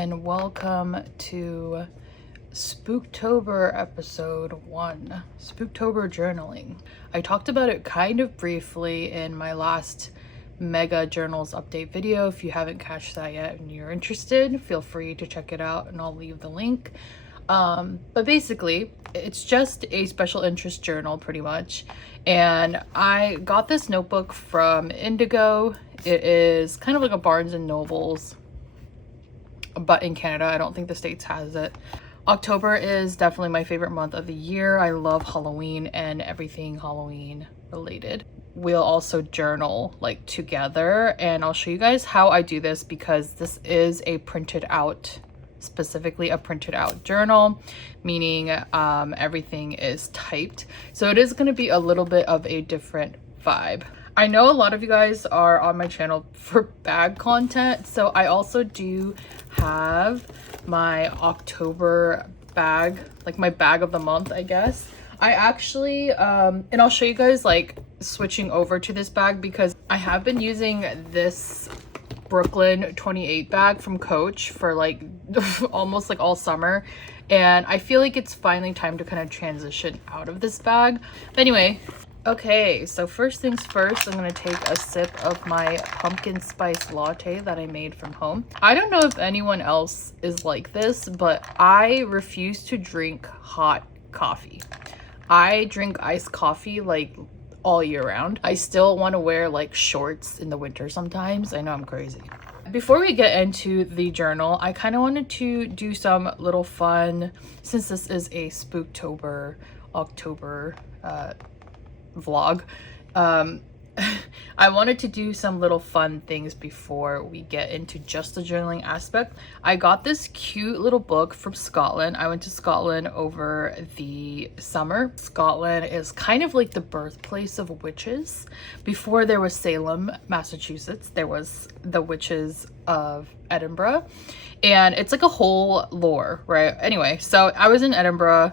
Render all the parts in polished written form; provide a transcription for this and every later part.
and welcome to Spooktober episode 1, Spooktober journaling. I talked about it kind of briefly in my last mega journals update video. If you haven't catched that yet and you're interested, feel free to check it out and I'll leave the link. But basically it's just a special interest journal pretty much, and I got this notebook from Indigo. It is kind of like a Barnes and Nobles, but in Canada. I don't think the States has it. October is definitely my favorite month of the year. I love Halloween and everything Halloween related. We'll also journal like together, and I'll show you guys how I do this because this is a printed out, specifically a printed out journal, meaning everything is typed. So it is going to be a little bit of a different vibe. I know a lot of you guys are on my channel for bag content, so I also do have my October bag, like my bag of the month, I guess. I actually and I'll show you guys like switching over to this bag because I have been using this Brooklyn 28 bag from Coach for like almost like all summer, and I feel like it's finally time to kind of transition out of this bag. But anyway, okay, so first things first, I'm gonna take a sip of my pumpkin spice latte that I made from home. I don't know if anyone else is like this, but I refuse to drink hot coffee. I drink iced coffee like all year round. I still want to wear like shorts in the winter sometimes. I know I'm crazy. Before we get into the journal, I kind of wanted to do some little fun, since this is a Spooktober October vlog. I wanted to do some little fun things before we get into just the journaling aspect. I got this cute little book from Scotland. I went to Scotland over the summer. Scotland is kind of like the birthplace of witches. Before there was Salem, Massachusetts, there was the witches of Edinburgh, and it's like a whole lore, right? Anyway, so I was in Edinburgh.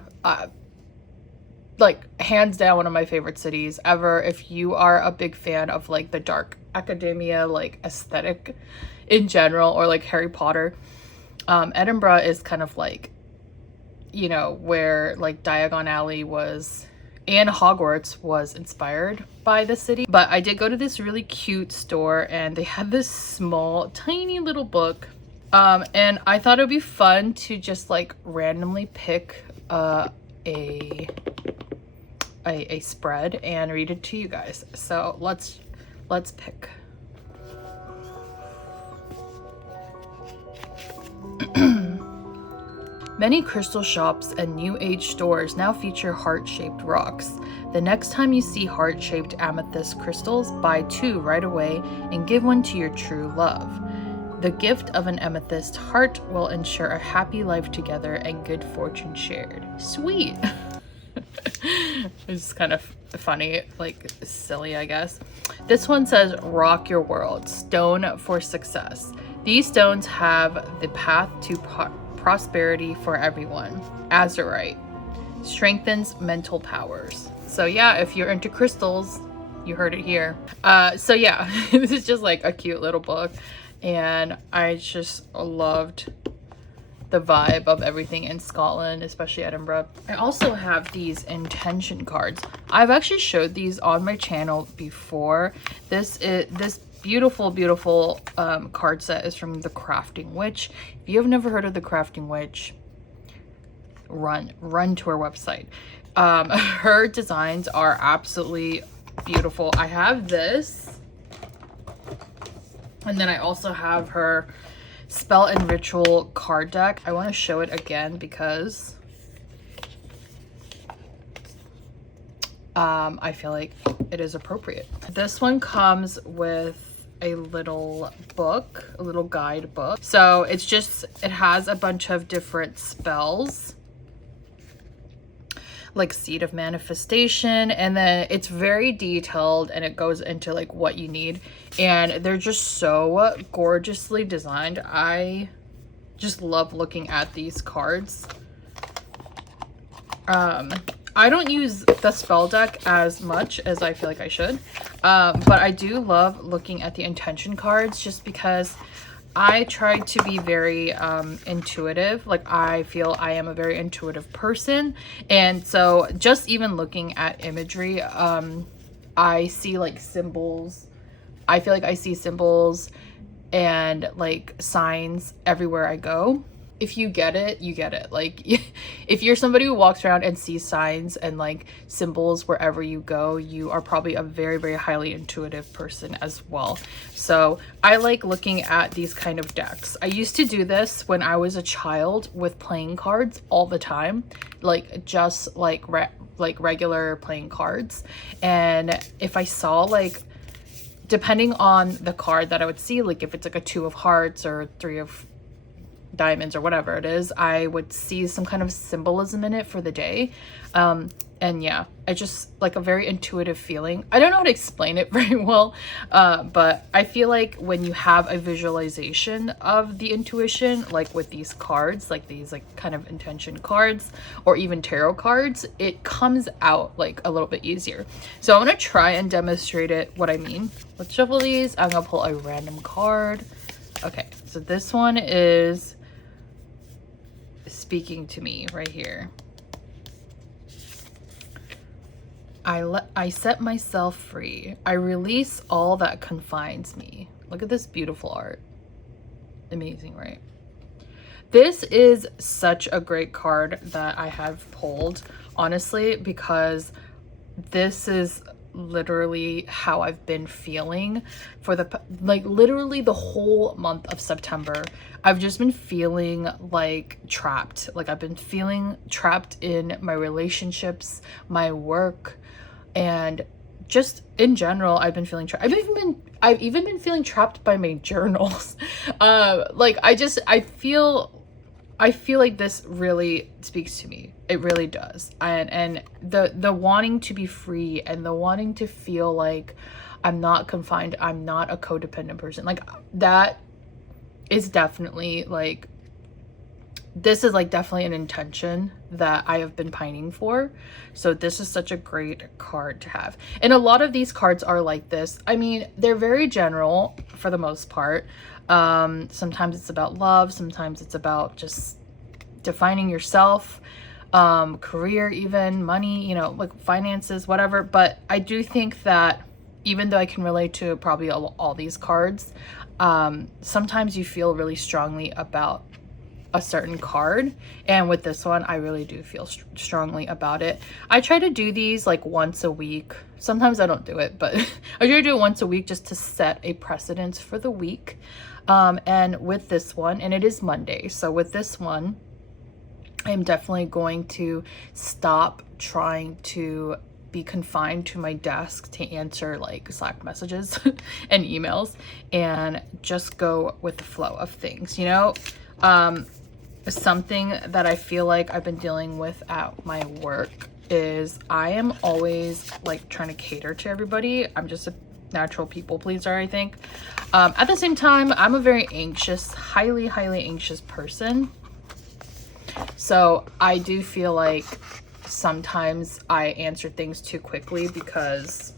Like hands down one of my favorite cities ever. If you are a big fan of like the dark academia like aesthetic in general, or like Harry Potter, Edinburgh is kind of like, you know, where like Diagon Alley was and Hogwarts was inspired by the city. But I did go to this really cute store and they had this small tiny little book, and I thought it would be fun to just like randomly pick a spread and read it to you guys. So let's pick. Many crystal shops and new age stores now feature heart-shaped rocks. The next time you see heart-shaped amethyst crystals, buy 2 right away and give one to your true love. The gift of an amethyst heart will ensure a happy life together and good fortune shared. Sweet. It's kind of funny, like silly, I guess. This one says, rock your world, stone for success. These stones have the path to prosperity for everyone. Azurite strengthens mental powers. So yeah, if you're into crystals, you heard it here. So yeah, this is just like a cute little book, and I just loved the vibe of everything in Scotland, especially Edinburgh. I also have these intention cards. I've actually showed these on my channel before. This beautiful card set is from the Crafting Witch. If you have never heard of the Crafting Witch, run to her website. Her designs are absolutely beautiful. I have this, and then I also have her Spell and Ritual card deck. I want to show it again because I feel like it is appropriate. This one comes with a little book, a little guide book. So it's just, it has a bunch of different spells, like Seed of Manifestation, and then it's very detailed and it goes into like what you need, and they're just so gorgeously designed. I just love looking at these cards. I don't use the spell deck as much as I feel like I should, but I do love looking at the intention cards just because I try to be very intuitive. Like, I feel I am a very intuitive person, and so just even looking at imagery, I see like symbols. I feel like I see symbols and like signs everywhere I go. If you get it, you get it. Like, if you're somebody who walks around and sees signs and like symbols wherever you go, you are probably a very, very highly intuitive person as well. So I like looking at these kind of decks. I used to do this when I was a child with playing cards all the time, like just like regular playing cards. And if I saw like, depending on the card that I would see, like if it's like a 2 of hearts or 3 of diamonds or whatever it is, I would see some kind of symbolism in it for the day. And yeah, I just like a very intuitive feeling. I don't know how to explain it very well, but I feel like when you have a visualization of the intuition, like with these cards, like these like kind of intention cards or even tarot cards, it comes out like a little bit easier. So I'm gonna try and demonstrate it, what I mean. Let's shuffle these. I'm gonna pull a random card. Okay, so this one is speaking to me right here. I set myself free. I release all that confines me. Look at this beautiful art. Amazing, right? This is such a great card that I have pulled, honestly, because this is literally how I've been feeling for the like literally the whole month of September. I've just been feeling like trapped. Like I've been feeling trapped in my relationships, my work, and just in general I've been feeling trapped. I've even been feeling trapped by my journals. Like I feel like this really speaks to me. It really does. And the wanting to be free and the wanting to feel like I'm not confined, I'm not a codependent person. Like that is definitely like, this is like definitely an intention that I have been pining for. So this is such a great card to have. And a lot of these cards are like this. I mean, they're very general for the most part. Sometimes it's about love, sometimes it's about just defining yourself, career, even money, you know, like finances, whatever. But I do think that even though I can relate to probably all these cards, sometimes you feel really strongly about a certain card, and with this one I really do feel strongly about it. I try to do these like once a week. Sometimes I don't do it, but I try to do it once a week just to set a precedence for the week. And with this one, and it is Monday, so with this one I'm definitely going to stop trying to be confined to my desk to answer like Slack messages and emails, and just go with the flow of things, you know. Something that I feel like I've been dealing with at my work is I am always like trying to cater to everybody. I'm just a natural people pleaser, I think. At the same time, I'm a very anxious, highly anxious person. So I do feel like sometimes I answer things too quickly because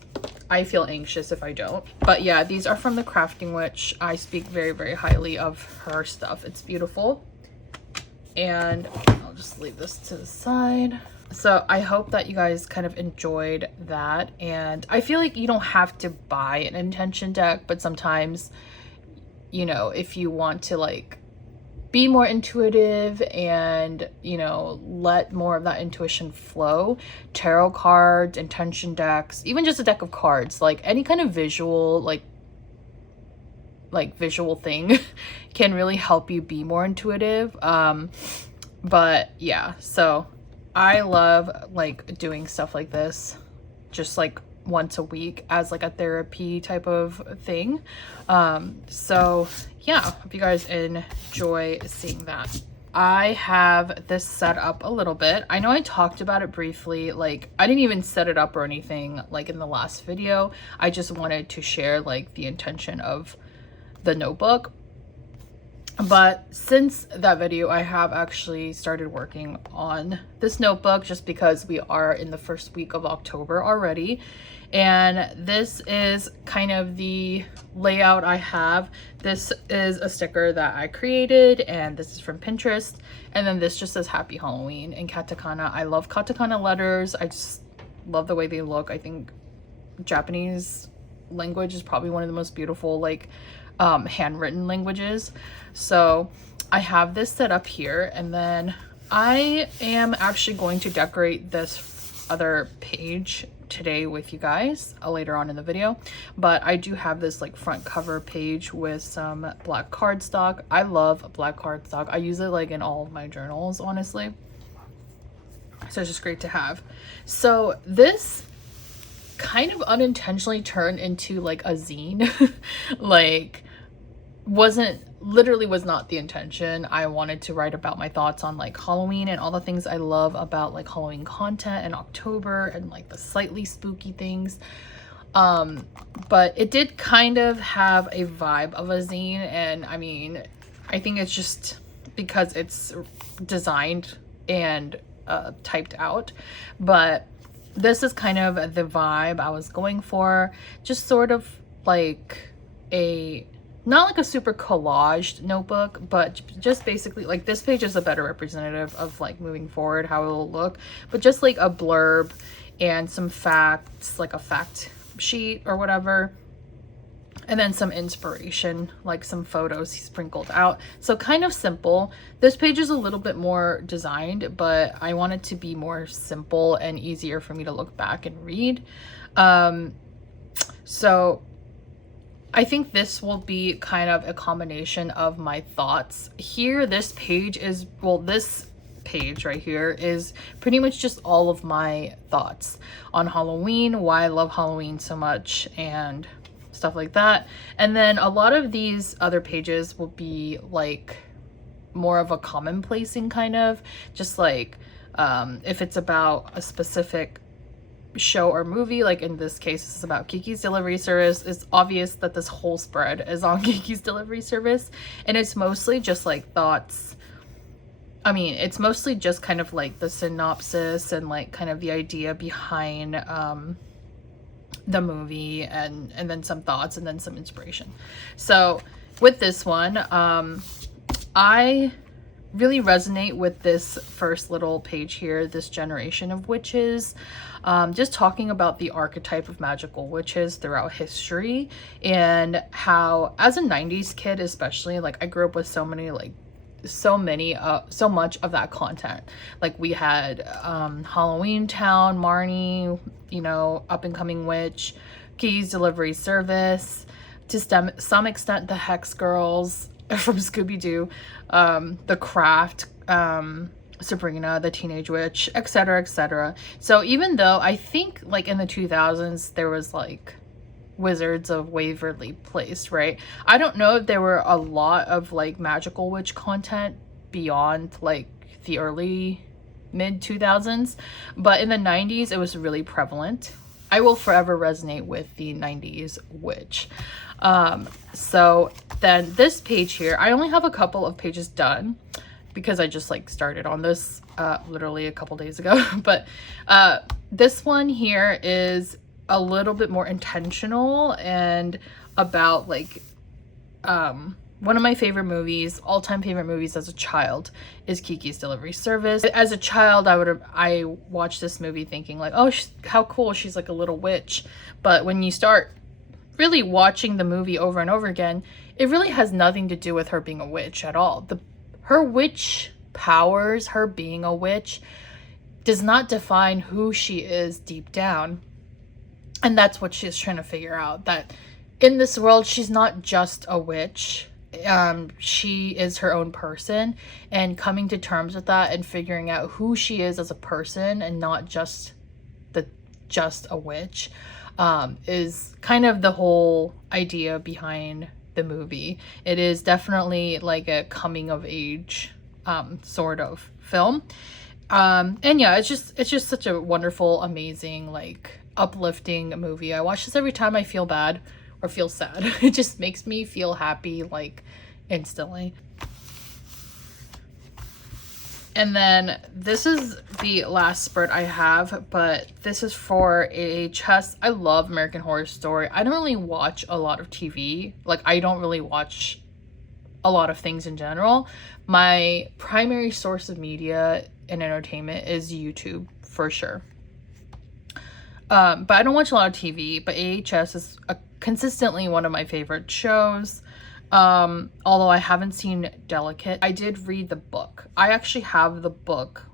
I feel anxious if I don't. But yeah, these are from the Crafting Witch. I speak very highly of her stuff. It's beautiful. And I'll just leave this to the side. So I hope that you guys kind of enjoyed that. And I feel like you don't have to buy an intention deck, but sometimes, you know, if you want to like be more intuitive and, you know, let more of that intuition flow, tarot cards, intention decks, even just a deck of cards, like any kind of visual, like visual thing can really help you be more intuitive. But yeah, so I love like doing stuff like this just like once a week as like a therapy type of thing. So yeah, hope you guys enjoy seeing that. I have this set up a little bit. I know I talked about it briefly, like I didn't even set it up or anything like in the last video. I just wanted to share like the intention of the notebook. But since that video, I have actually started working on this notebook just because we are in the first week of October already. And this is kind of the layout I have. This is a sticker that I created, and this is from Pinterest. And then this just says Happy Halloween in katakana. I love katakana letters. I just love the way they look. I think Japanese language is probably one of the most beautiful, like, handwritten languages. So I have this set up here, and then I am actually going to decorate this other page today with you guys later on in the video. But I do have this like front cover page with some black cardstock. I love black cardstock. I use it like in all of my journals, honestly. So it's just great to have. So this kind of unintentionally turned into like a zine. Like, literally was not the intention. I wanted to write about my thoughts on like Halloween and all the things I love about like Halloween content in October and like the slightly spooky things. But it did kind of have a vibe of a zine, and I mean, I think it's just because it's designed and typed out. But this is kind of the vibe I was going for. Just sort of like not like a super collaged notebook, but just basically like this page is a better representative of like moving forward how it will look, but just like a blurb and some facts, like a fact sheet or whatever, and then some inspiration, like some photos sprinkled out. So kind of simple. This page is a little bit more designed, but I want it to be more simple and easier for me to look back and read. So I think this will be kind of a combination of my thoughts here. This page is, well, this page right here is pretty much just all of my thoughts on Halloween, why I love Halloween so much, and stuff like that. And then a lot of these other pages will be like more of a commonplacing kind of, just like if it's about a specific show or movie, like in this case this is about Kiki's Delivery Service. It's obvious that this whole spread is on Kiki's Delivery Service, and it's mostly just like thoughts. I mean, it's mostly just kind of like the synopsis and like kind of the idea behind the movie, and then some thoughts and then some inspiration. So with this one, I really resonate with this first little page here, this generation of witches, just talking about the archetype of magical witches throughout history, and how as a 90s kid especially, like I grew up with so much of that content. Like we had Halloween Town, Marnie, you know, Up and Coming Witch, Kiki's Delivery Service, to some extent the Hex Girls from Scooby-Doo, The Craft, Sabrina, the Teenage Witch, etc., etc. So even though I think like in the 2000s there was like Wizards of Waverly Place, right? I don't know if there were a lot of like magical witch content beyond like the early mid 2000s, but in the 90s it was really prevalent. I will forever resonate with the 90s witch. So then this page here, I only have a couple of pages done because I just like started on this literally a couple days ago. But this one here is a little bit more intentional and about like one of my favorite movies, all-time favorite movies as a child, is Kiki's Delivery Service. As a child, I watched this movie thinking like, oh, how cool, she's like a little witch. But when you start really watching the movie over and over again, it really has nothing to do with her being a witch at all. Her witch powers, her being a witch, does not define who she is deep down. And that's what she's trying to figure out, that in this world, she's not just a witch. She is her own person, and coming to terms with that and figuring out who she is as a person and not just a witch, is kind of the whole idea behind the movie. It is definitely like a coming of age sort of film. And yeah, it's just such a wonderful, amazing, like uplifting movie. I watch this every time I feel bad or feel sad. It just makes me feel happy like instantly. And then this is the last spread I have, but this is for AHS. I love American Horror Story. I don't really watch a lot of TV. Like, I don't really watch a lot of things in general. My primary source of media and entertainment is YouTube, for sure. But I don't watch a lot of TV, but AHS is consistently one of my favorite shows. Although I haven't seen Delicate. I did read the book. I actually have the book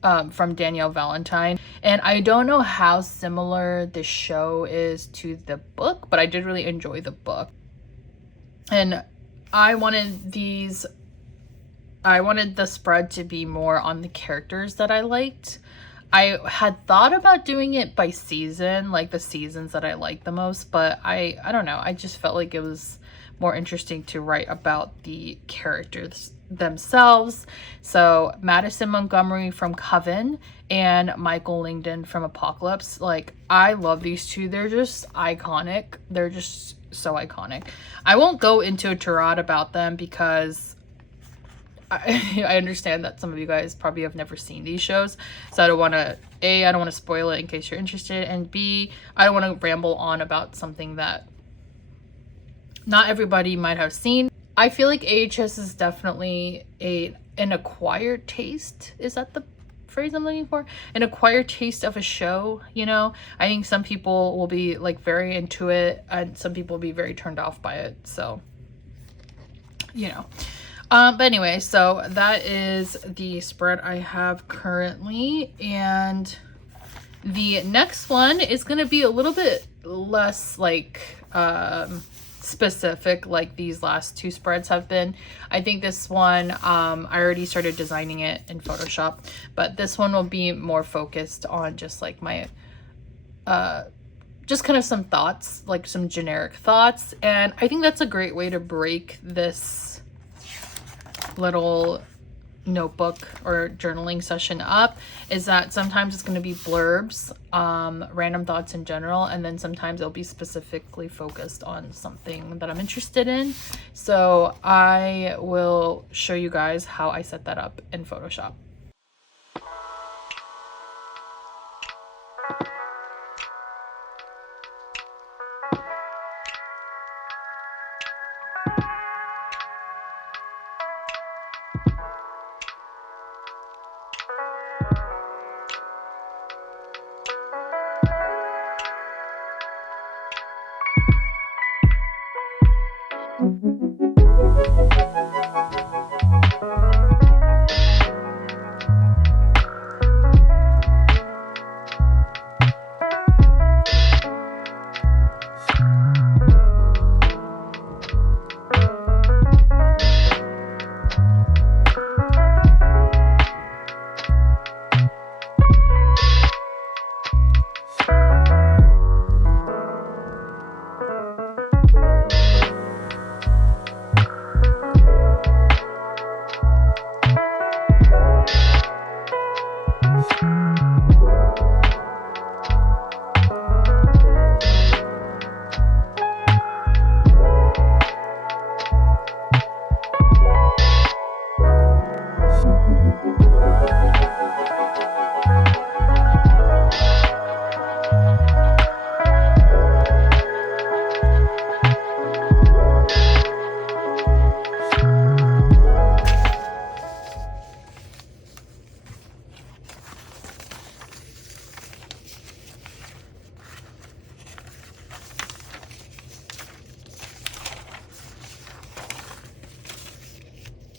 from Danielle Valentine, and I don't know how similar the show is to the book, but I did really enjoy the book. And I wanted the spread to be more on the characters that I liked. I had thought about doing it by season, like the seasons that I liked the most, but I don't know. I just felt like it was more interesting to write about the characters themselves. So Madison Montgomery from Coven and Michael Langdon from Apocalypse. Like, I love these two. They're just iconic. They're just so iconic. I won't go into a tirade about them because I understand that some of you guys probably have never seen these shows, so I don't want to, A, I don't want to spoil it in case you're interested, and B, I don't want to ramble on about something that not everybody might have seen. I feel like AHS is definitely an acquired taste. Is that the phrase I'm looking for? An acquired taste of a show, you know? I think some people will be like very into it, and some people will be very turned off by it, so, you know. But anyway, so that is the spread I have currently, and the next one is going to be a little bit less like specific like these last two spreads have been. I think this one, I already started designing it in Photoshop, but this one will be more focused on just like my just kind of some thoughts, like some generic thoughts, and I think that's a great way to break this little notebook or journaling session up, is that sometimes it's going to be blurbs, random thoughts in general, and then sometimes it'll be specifically focused on something that I'm interested in. So I will show you guys how I set that up in Photoshop.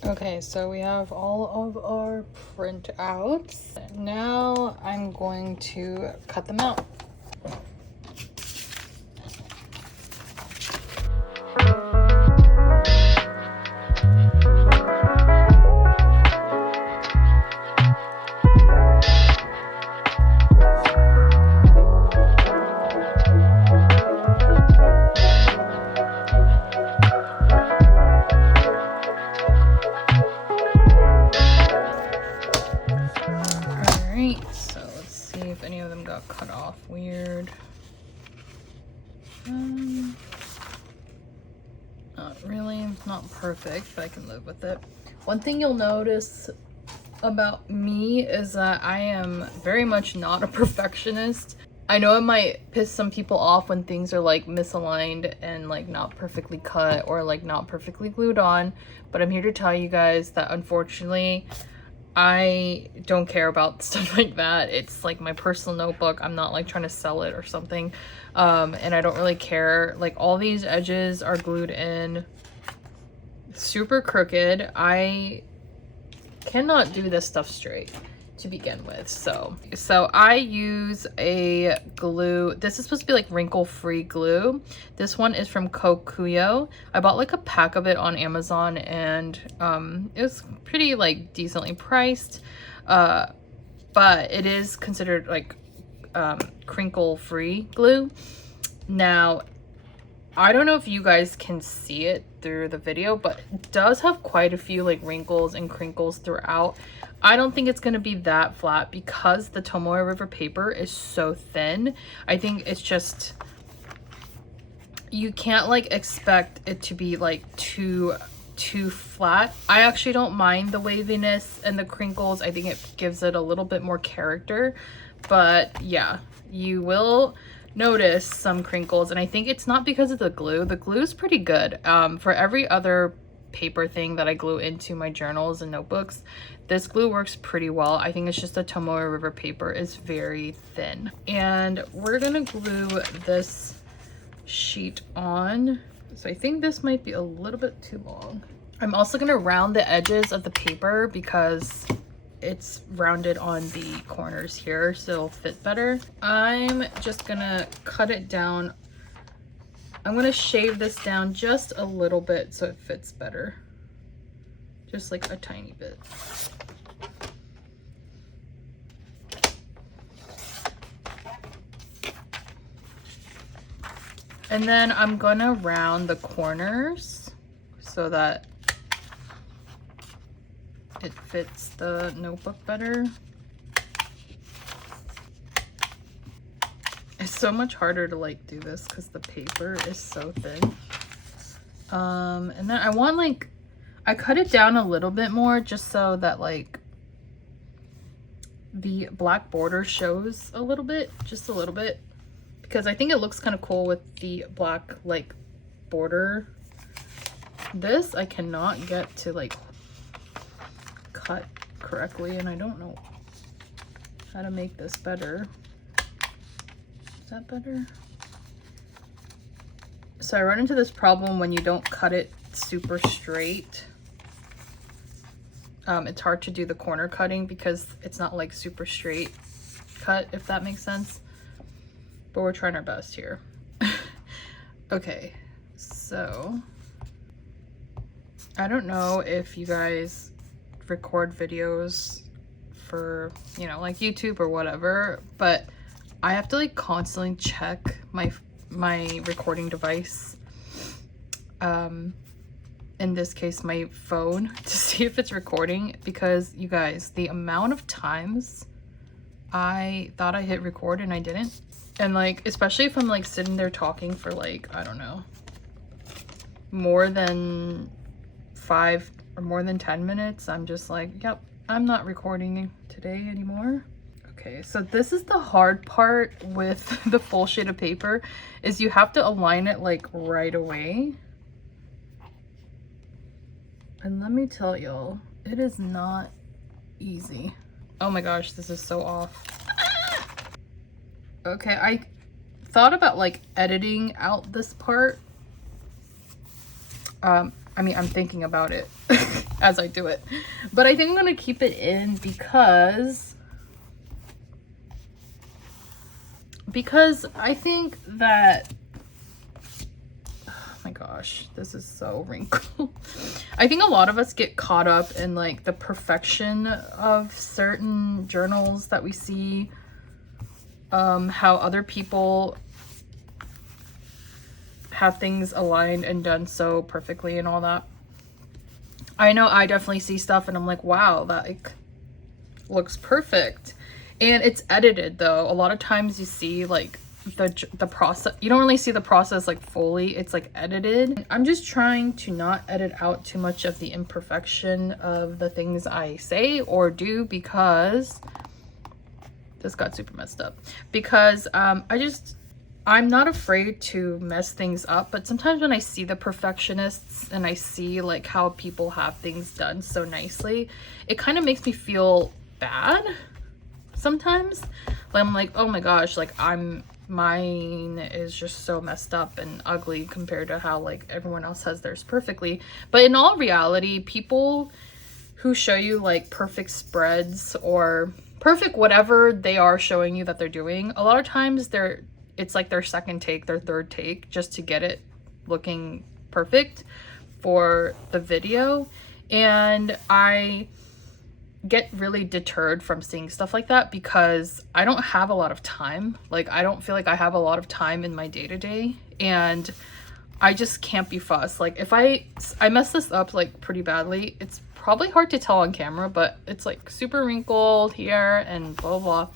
Okay, so we have all of our printouts. Now I'm going to cut them out. Cut off weird. Not really, not perfect, but I can live with it. One thing you'll notice about me is that I am very much not a perfectionist. I know it might piss some people off when things are like misaligned and like not perfectly cut or like not perfectly glued on, but I'm here to tell you guys that unfortunately I don't care about stuff like that. It's like my personal notebook. I'm not like trying to sell it or something. And I don't really care. Like all these edges are glued in super crooked. I cannot do this stuff straight to begin with. So I use a glue. This is supposed to be like wrinkle free glue. This one is from Kokuyo. I bought like a pack of it on Amazon, and it was pretty like decently priced, but it is considered like crinkle free glue. Now I don't know if you guys can see it through the video, but it does have quite a few like wrinkles and crinkles throughout. I don't think it's going to be that flat because the Tomoe River paper is so thin. I think it's just, you can't like expect it to be like too flat. I actually don't mind the waviness and the crinkles. I think it gives it a little bit more character, but yeah, you will notice some crinkles, and I think it's not because of the glue. The glue is pretty good. For every other paper thing that I glue into my journals and notebooks, this glue works pretty well. I think it's just the Tomoe River paper is very thin. And we're gonna glue this sheet on. So I think this might be a little bit too long. I'm also gonna round the edges of the paper because it's rounded on the corners here, so it'll fit better. I'm just gonna cut it down. I'm gonna shave this down just a little bit so it fits better. Just like a tiny bit. And then I'm gonna round the corners so that it fits the notebook better. It's so much harder to like do this because the paper is so thin. And then I want like, I cut it down a little bit more just so that like the black border shows a little bit, just a little bit, because I think it looks kind of cool with the black like border. This I cannot get to like cut correctly, and I don't know how to make this better. Is that better? So I run into this problem when you don't cut it super straight. It's hard to do the corner cutting because it's not like super straight cut, if that makes sense. But we're trying our best here. Okay, so I don't know if you guys record videos for, you know, like YouTube or whatever, but I have to like constantly check my recording device, in this case my phone, to see if it's recording, because you guys, the amount of times I thought I hit record and I didn't, and like especially if I'm like sitting there talking for like, I don't know, more than 5 or more than 10 minutes, I'm just like, yep, I'm not recording today anymore. Okay, so this is the hard part with the full sheet of paper, is you have to align it like right away. And let me tell y'all, it is not easy. Oh my gosh, this is so off. Okay, I thought about like editing out this part. I mean, I'm thinking about it as I do it, but I think I'm gonna keep it in because I think that, oh my gosh, this is so wrinkled. I think a lot of us get caught up in like the perfection of certain journals that we see, how other people have things aligned and done so perfectly and all that. I know I definitely see stuff and I'm like, wow, that like looks perfect. And it's edited though. A lot of times you see like the process. You don't really see the process like fully. It's like edited. I'm just trying to not edit out too much of the imperfection of the things I say or do, because this got super messed up, because I'm not afraid to mess things up, but sometimes when I see the perfectionists and I see like how people have things done so nicely, it kind of makes me feel bad sometimes. Like I'm like, oh my gosh, like mine is just so messed up and ugly compared to how like everyone else has theirs perfectly. But in all reality, people who show you like perfect spreads or perfect whatever they are showing you that they're doing, a lot of times it's like their second take, their third take, just to get it looking perfect for the video. And I get really deterred from seeing stuff like that because I don't have a lot of time. Like, I don't feel like I have a lot of time in my day-to-day, and I just can't be fussed. Like, if I mess this up like pretty badly, it's probably hard to tell on camera, but it's like super wrinkled here and blah blah.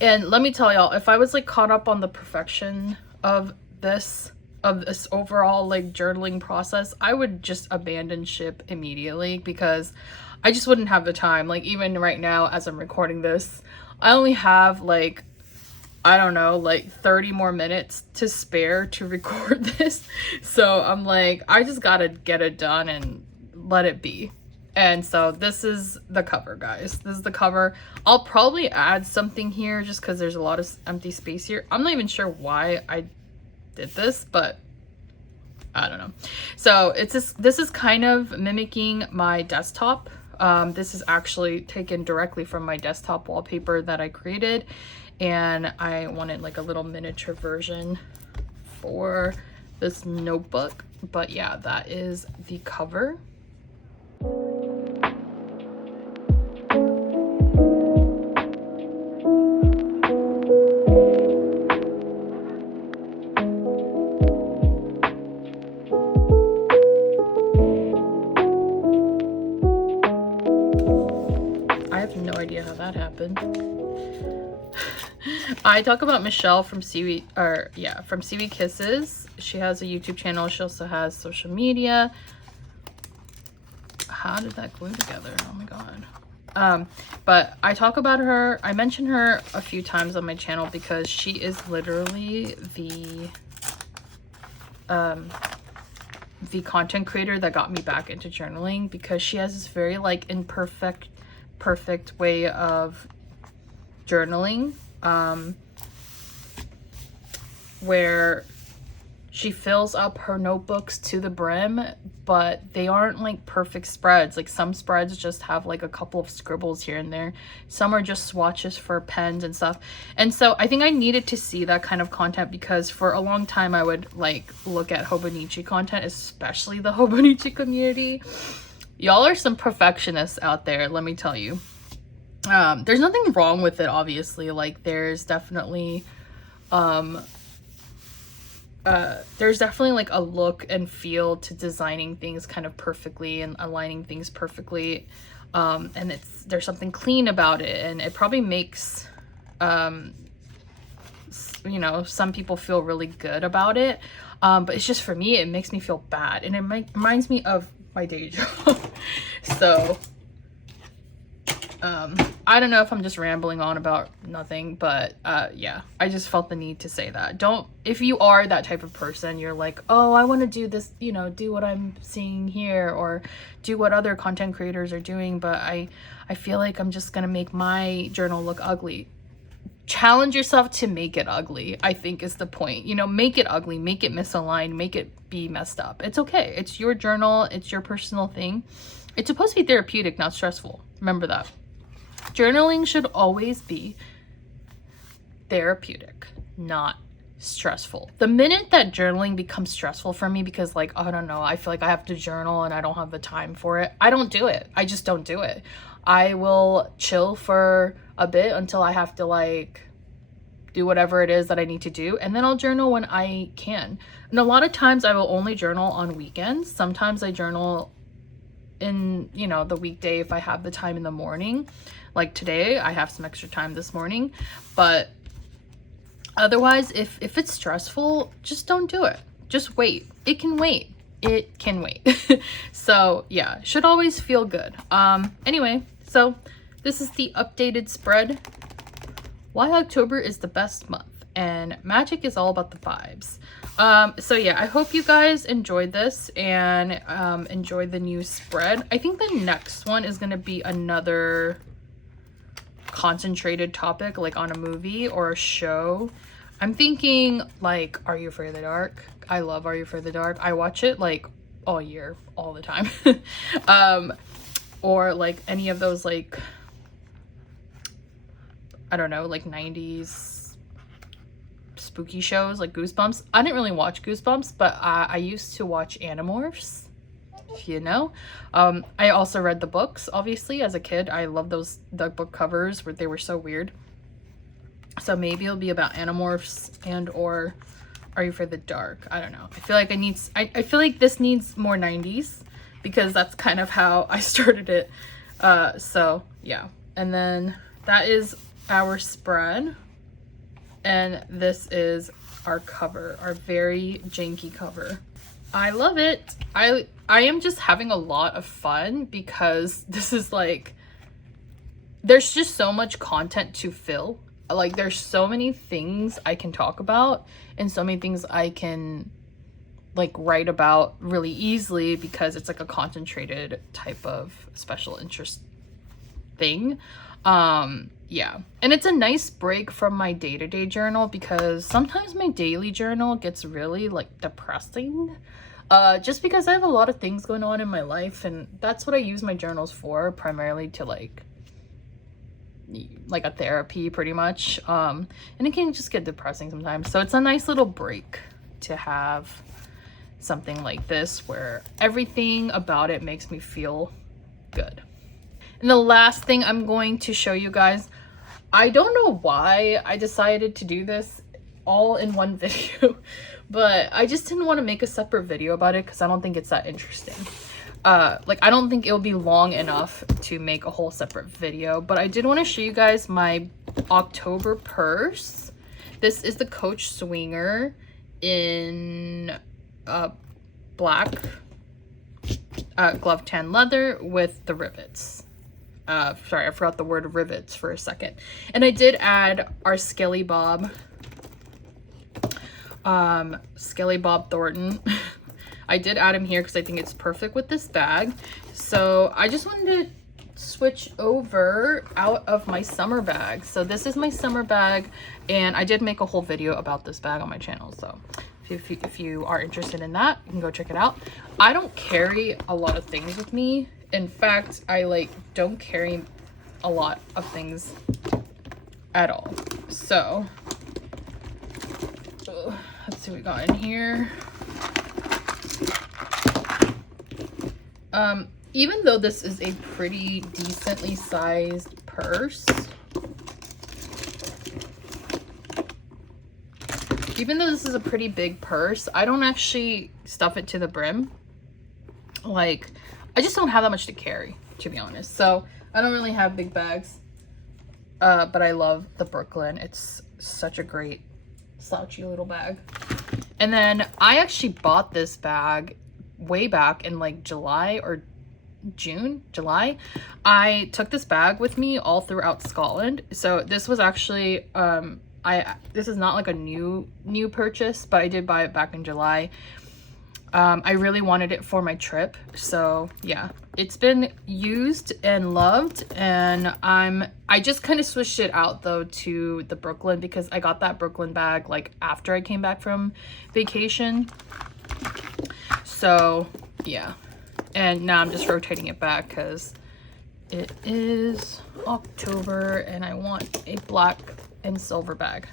And let me tell y'all, if I was like caught up on the perfection of this overall like journaling process, I would just abandon ship immediately, because I just wouldn't have the time. Like, even right now as I'm recording this, I only have like, I don't know, like 30 more minutes to spare to record this. So I'm like, I just gotta get it done and let it be. And so this is the cover, guys. This is the cover. I'll probably add something here just because there's a lot of empty space here. I'm not even sure why I did this, but I don't know. So this is kind of mimicking my desktop. This is actually taken directly from my desktop wallpaper that I created, and I wanted like a little miniature version for this notebook. But yeah, that is the cover. No idea how that happened. I talk about Michelle from Seaweed Kisses. She has a YouTube channel. She also has social media. How did that glue together? Oh my god. But I talk about her. I mention her a few times on my channel because she is literally the content creator that got me back into journaling, because she has this very like perfect way of journaling, where she fills up her notebooks to the brim, but they aren't like perfect spreads. Like, some spreads just have like a couple of scribbles here and there. Some are just swatches for pens and stuff. And so I think I needed to see that kind of content, because for a long time I would like look at Hobonichi content, especially the Hobonichi community. Y'all are some perfectionists out there, let me tell you. There's nothing wrong with it, obviously. Like, there's definitely like a look and feel to designing things kind of perfectly and aligning things perfectly, and there's something clean about it, and it probably makes you know, some people feel really good about it, but it's just, for me, it makes me feel bad, and it reminds me of my day job. So I don't know if I'm just rambling on about nothing, but yeah, I just felt the need to say that. If you are that type of person, you're like, oh, I want to do this, you know, do what I'm seeing here, or do what other content creators are doing, but I feel like I'm just gonna make my journal look ugly. Challenge yourself to make it ugly, I think, is the point. You know, make it ugly, make it misaligned, make it be messed up. It's okay. It's your journal. It's your personal thing. It's supposed to be therapeutic, not stressful. Remember that. Journaling should always be therapeutic, not stressful. The minute that journaling becomes stressful for me, because like, I don't know, I feel like I have to journal and I don't have the time for it, I don't do it. I just don't do it. I will chill for a bit until I have to like do whatever it is that I need to do, and then I'll journal when I can. And a lot of times I will only journal on weekends. Sometimes I journal in, you know, the weekday if I have the time in the morning. Like today, I have some extra time this morning, but Otherwise, if it's stressful, just don't do it. Just wait. It can wait. It can wait. So yeah, should always feel good. Anyway, so this is the updated spread. Why October is the best month, and magic is all about the vibes. So yeah, I hope you guys enjoyed this and enjoyed the new spread. I think the next one is gonna be another concentrated topic, like on a movie or a show. I'm thinking like Are You Afraid of the Dark? I love Are You Afraid of the Dark. I watch it like all year, all the time. Or like any of those, like, I don't know, like 90s spooky shows like Goosebumps. I didn't really watch Goosebumps, but I used to watch Animorphs, if you know. I also read the books, obviously, as a kid. I love the book covers where they were so weird. So maybe it'll be about Animorphs and or Are You Afraid of the Dark? I don't know. I feel like I feel like this needs more 90s because that's kind of how I started it. So yeah. And then that is our spread. And this is our cover, our very janky cover. I love it. I am just having a lot of fun because this is like, there's just so much content to fill. Like there's so many things I can talk about and so many things I can like write about really easily because it's like a concentrated type of special interest thing. Yeah, and it's a nice break from my day-to-day journal because sometimes my daily journal gets really like depressing, just because I have a lot of things going on in my life, and that's what I use my journals for, primarily to like a therapy pretty much. And it can just get depressing sometimes, so it's a nice little break to have something like this where everything about it makes me feel good. And the last thing I'm going to show you guys, I don't know why I decided to do this all in one video, but I just didn't want to make a separate video about it because I don't think it's that interesting. Like I don't think it'll be long enough to make a whole separate video, but I did want to show you guys my October purse. This is the Coach Swinger in black glove tan leather with the rivets. Sorry, I forgot the word rivets for a second. And I did add our Skelly Bob Thornton. I did add him here because I think it's perfect with this bag. So I just wanted to switch over out of my summer bag. So this is my summer bag, and I did make a whole video about this bag on my channel. So if you are interested in that, you can go check it out. I don't carry a lot of things with me. In fact, I like don't carry a lot of things at all. So let's see what we got in here. Even though this is a pretty decently sized purse, even though this is a pretty big purse, I don't actually stuff it to the brim. Like, I just don't have that much to carry, to be honest. So I don't really have big bags, but I love the Brooklyn. It's such a great slouchy little bag. And then I actually bought this bag way back in like July. I took this bag with me all throughout Scotland. So this was actually this is not like a new purchase, but I did buy it back in July. I really wanted it for my trip, so yeah, it's been used and loved, and I just kind of switched it out though to the Brooklyn because I got that Brooklyn bag like after I came back from vacation. So yeah, and now I'm just rotating it back because it is October and I want a black and silver bag.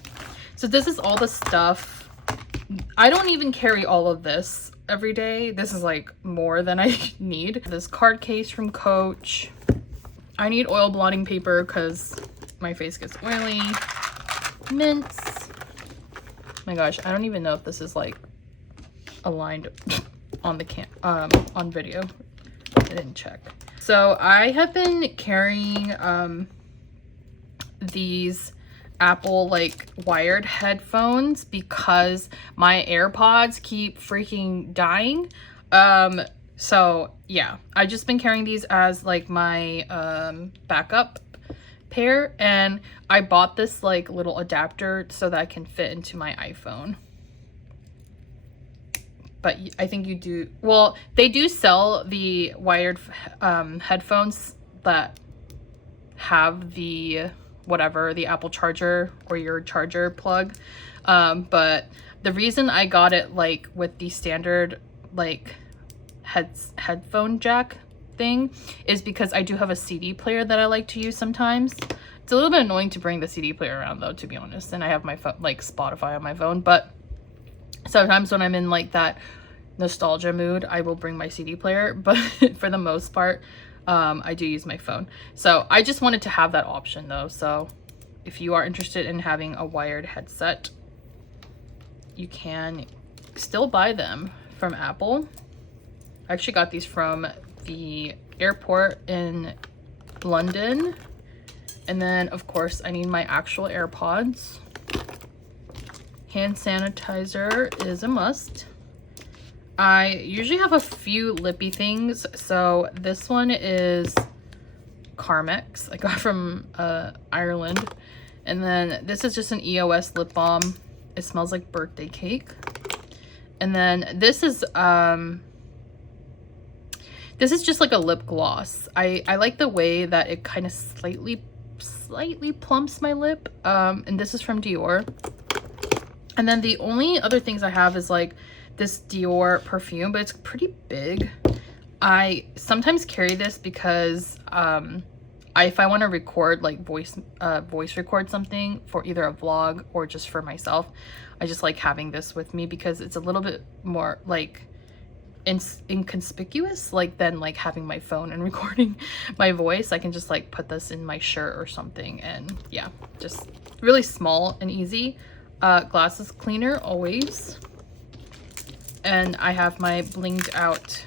So this is all the stuff. I don't even carry all of this every day. This is like more than I need. This card case from Coach. I need oil blotting paper because my face gets oily. Mints. My gosh, I don't even know if this is like aligned on the on video. I didn't check. So I have been carrying these Apple like wired headphones because my AirPods keep freaking dying. So yeah, I've just been carrying these as like my backup pair, and I bought this like little adapter so that I can fit into my iPhone. But I think you do, well, they do sell the wired headphones that have the whatever, the Apple charger or your charger plug. But the reason I got it like with the standard like headphone jack thing is because I do have a CD player that I like to use sometimes. It's a little bit annoying to bring the CD player around though, to be honest, and I have my phone, like Spotify on my phone, but sometimes when I'm in like that nostalgia mood, I will bring my CD player, but for the most part, I do use my phone. So I just wanted to have that option though. So if you are interested in having a wired headset, you can still buy them from Apple. I actually got these from the airport in London. And then of course I need my actual AirPods. Hand sanitizer is a must. I usually have a few lippy things. So this one is Carmex. I got from Ireland. And then this is just an EOS lip balm. It smells like birthday cake. And then this is just like a lip gloss. I like the way that it kind of slightly plumps my lip. And this is from Dior. And then the only other things I have is like this Dior perfume, but it's pretty big. I sometimes carry this because if I want to record like voice record something for either a vlog or just for myself, I just like having this with me because it's a little bit more like inconspicuous like than like having my phone and recording my voice. I can just like put this in my shirt or something, and yeah, just really small and easy. Glasses cleaner always. And I have my blinged out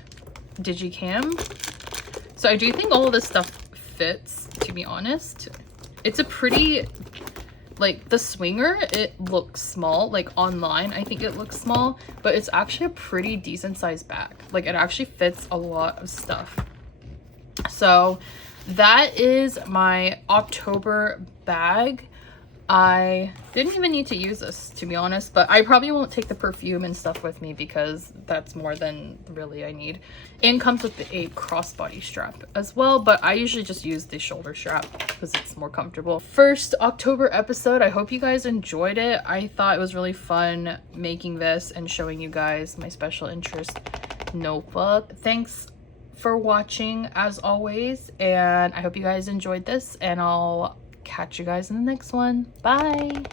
digicam. So I do think all of this stuff fits, to be honest. It's a pretty, like the swinger, it looks small, like online I think it looks small, but it's actually a pretty decent sized bag. Like it actually fits a lot of stuff. So that is my October bag. I didn't even need to use this, to be honest, but I probably won't take the perfume and stuff with me because that's more than really I need. And comes with a crossbody strap as well, but I usually just use the shoulder strap because it's more comfortable. First October episode. I hope you guys enjoyed it. I thought it was really fun making this and showing you guys my special interest notebook. Thanks for watching as always, and I hope you guys enjoyed this, and I'll catch you guys in the next one. Bye.